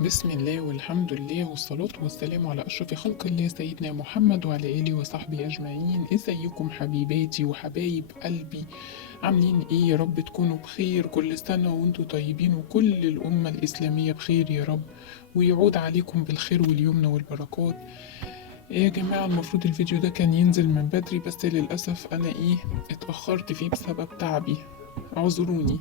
بسم الله والحمد لله والصلاة والسلام على أشرف خلق الله سيدنا محمد وعلى آله وصحبه أجمعين. ازيكم حبيباتي وحبايب قلبي؟ عاملين ايه؟ يا رب تكونوا بخير، كل سنة وانتوا طيبين وكل الأمة الإسلامية بخير يا رب، ويعود عليكم بالخير واليمن والبركات. إيه يا جماعة، المفروض الفيديو ده كان ينزل من بدري، بس للأسف أنا اتأخرت فيه بسبب تعبي، اعذروني.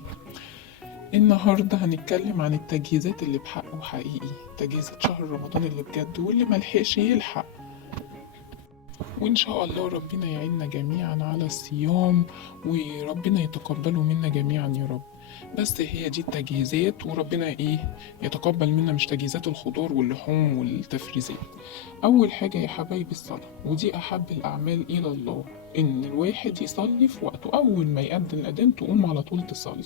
النهاردة هنتكلم عن التجهيزات اللي بحقه حقيقي، تجهيزات شهر رمضان اللي بجد واللي ملحقش يلحق. وإن شاء الله ربنا يعيننا جميعا على الصيام، وربنا يتقبله منا جميعا يا رب. بس هي دي التجهيزات، وربنا يتقبل منا، مش تجهيزات الخضار واللحوم والتفريزات. أول حاجة يا حبايبي الصلاة، ودي أحب الأعمال إلى الله، إن الواحد يصلي في وقته. أول ما يأذن الأذان تقوم على طول تصلي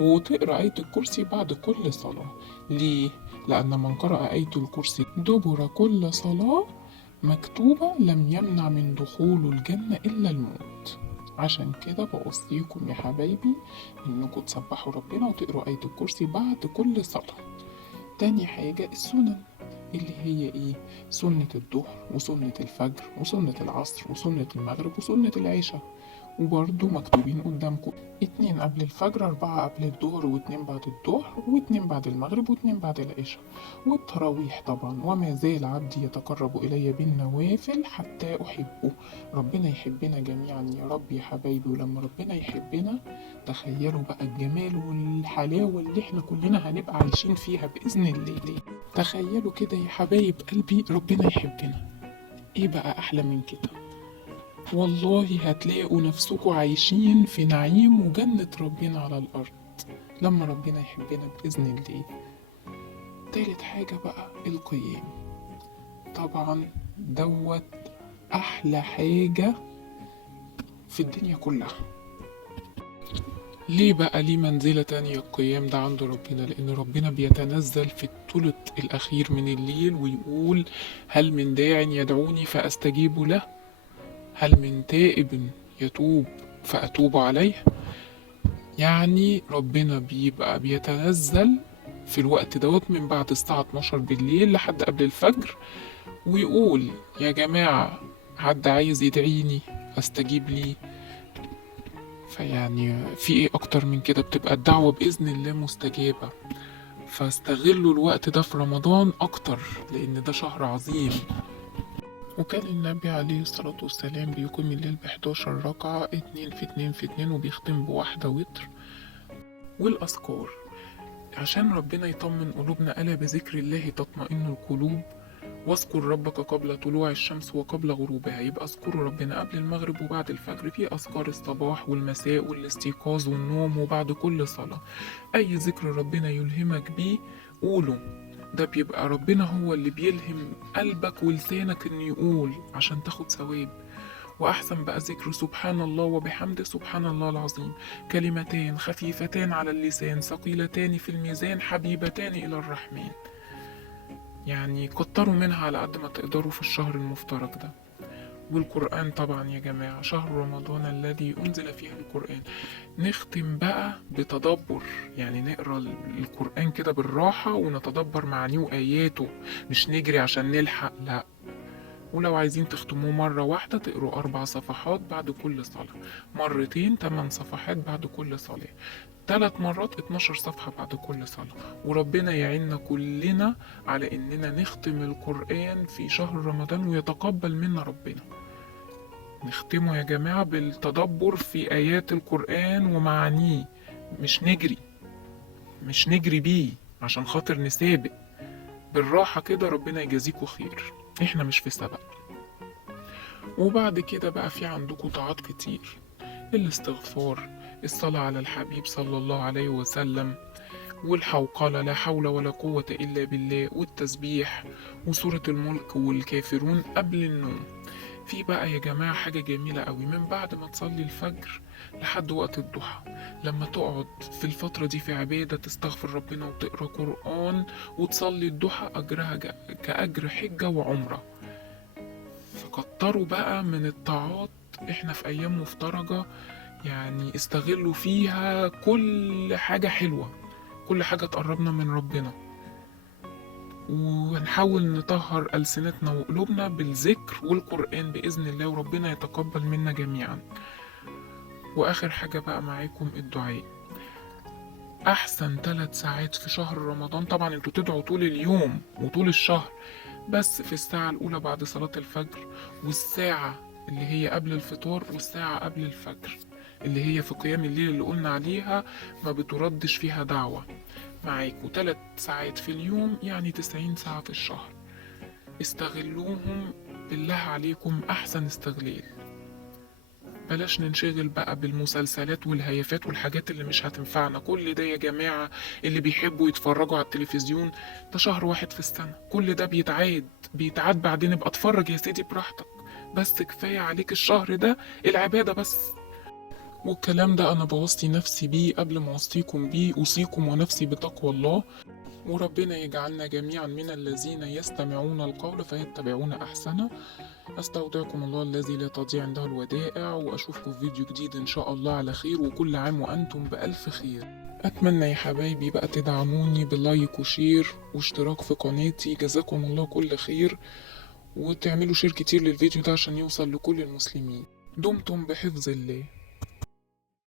وتقرأ آية الكرسي بعد كل صلاة. ليه؟ لأن من قرأ آية الكرسي دبر كل صلاة مكتوبة لم يمنع من دخول الجنة إلا الموت. عشان كده بوصيكم يا حبايبي إنكم تسبحوا ربنا وتقرأوا آية الكرسي بعد كل صلاة. تاني حاجة السنن، اللي هي سنة الظهر وسنة الفجر وسنة العصر وسنة المغرب وسنة العشاء، وبرضو مكتوبين قدامكم: 2 قبل الفجر، 4 قبل الظهر، و2 بعد الظهر، و2 بعد المغرب، و2 بعد العشاء. والتراويح طبعا: وما زال عبدي يتقرب إلي بالنوافل حتى أحبه. ربنا يحبنا جميعا يا رب يا حبايبي. ولما ربنا يحبنا تخيلوا بقى الجمال والحلاوة اللي احنا كلنا هنبقى عايشين فيها بإذن الله. تخيلوا كده يا حبايب قلبي، ربنا يحبنا، ايه بقى أحلى من كده؟ والله هتلاقوا نفسكوا عايشين في نعيم وجنة ربنا على الأرض لما ربنا يحبنا بإذن الله. تالت حاجة بقى القيام، طبعا دوت أحلى حاجة في الدنيا كلها. ليه بقى ليه منزلة تانية القيام ده عند ربنا؟ لأن ربنا بيتنزل في الثلث الأخير من الليل ويقول: هل من داع يدعوني فأستجيب له؟ هل من تائب يتوب فأتوب عليه؟ يعني ربنا بيبقى بيتنزل في الوقت دوت من بعد الساعة 12 بالليل لحد قبل الفجر، ويقول: يا جماعة، حد عايز يدعيني استجيب لي؟ فيعني في ايه اكتر من كده؟ بتبقى الدعوة بإذن الله مستجابة. فاستغلوا الوقت ده في رمضان اكتر، لان ده شهر عظيم. وكان النبي عليه الصلاة والسلام بيقوم الليل ب11 ركعة، 2 في 2 في 2، وبيختم بواحدة وتر. والأذكار عشان ربنا يطمن قلوبنا: ألا بذكر الله تطمئن القلوب، واذكر ربك قبل طلوع الشمس وقبل غروبها. يبقى اذكروا ربنا قبل المغرب وبعد الفجر، في أذكار الصباح والمساء والاستيقاظ والنوم وبعد كل صلاة. أي ذكر ربنا يلهمك بيه قوله، ده بيبقى ربنا هو اللي بيلهم قلبك ولسانك إنه يقول عشان تاخد ثواب. وأحسن بقى ذكر سبحان الله وبحمده سبحان الله العظيم، كلمتان خفيفتان على اللسان ثقيلتان في الميزان حبيبتان إلى الرحمن. يعني كتروا منها على قد ما تقدروا في الشهر المفترج ده. والقرآن طبعا يا جماعة، شهر رمضان الذي أنزل فيه القرآن. نختم بقى بتدبر، يعني نقرأ القرآن كده بالراحة ونتدبر معانيه وآياته، مش نجري عشان نلحق، لا. ولو عايزين تختموه مرة واحدة تقروا 4 صفحات بعد كل صلاة، مرتين 8 صفحات بعد كل صلاة، 3 مرات 12 صفحة بعد كل صلاة. وربنا يعيننا كلنا على إننا نختم القرآن في شهر رمضان ويتقبل منا ربنا. نختمه يا جماعة بالتدبر في آيات القرآن ومعانيه، مش نجري بيه عشان خاطر نسابق. بالراحة كده، ربنا يجازيكوا خير، احنا مش في سبق. وبعد كده بقى في عندكم طاعات كتير: الاستغفار، الصلاة على الحبيب صلى الله عليه وسلم، والحوقلة لا حول ولا قوة إلا بالله، والتسبيح، وسورة الملك والكافرون قبل النوم. في بقى يا جماعة حاجة جميلة قوي: من بعد ما تصلي الفجر لحد وقت الضحى، لما تقعد في الفترة دي في عبادة تستغفر ربنا وتقرأ قرآن وتصلي الضحى، أجرها كأجر حجة وعمرة. فكتروا بقى من الطاعات، احنا في أيام مفترجة، يعني استغلوا فيها كل حاجة حلوة، كل حاجة تقربنا من ربنا. ونحاول نطهر ألسنتنا وقلوبنا بالذكر والقرآن بإذن الله، وربنا يتقبل منا جميعا. وآخر حاجة بقى معاكم الدعاء. أحسن 3 ساعات في شهر رمضان، طبعا انتوا تدعوا طول اليوم وطول الشهر، بس في الساعة الأولى بعد صلاة الفجر، والساعة اللي هي قبل الفطار، والساعة قبل الفجر اللي هي في قيام الليل اللي قلنا عليها ما بتردش فيها دعوة. معاكوا 3 ساعات في اليوم، يعني 90 ساعة في الشهر، استغلوهم بالله عليكم أحسن استغلال. بلاش ننشغل بقى بالمسلسلات والهيافات والحاجات اللي مش هتنفعنا. كل ده يا جماعة اللي بيحبوا يتفرجوا على التلفزيون، ده شهر واحد في السنة، كل ده بيتعاد بعدين. ابقى اتفرج يا سيدي براحتك، بس كفاية عليك الشهر ده العبادة بس. والكلام ده أنا بوصي نفسي بيه قبل ما أوصيكم بيه. أوصيكم ونفسي بتقوى الله، وربنا يجعلنا جميعا من الذين يستمعون القول فيتبعون أحسنه. أستودعكم الله الذي لا تضيع عنده الودائع، وأشوفكم في فيديو جديد إن شاء الله على خير، وكل عام وأنتم بألف خير. أتمنى يا حبايبي بقى تدعموني بلايك وشير واشتراك في قناتي، جزاكم الله كل خير، وتعملوا شير كتير للفيديو ده عشان يوصل لكل المسلمين. دمتم بحفظ الله.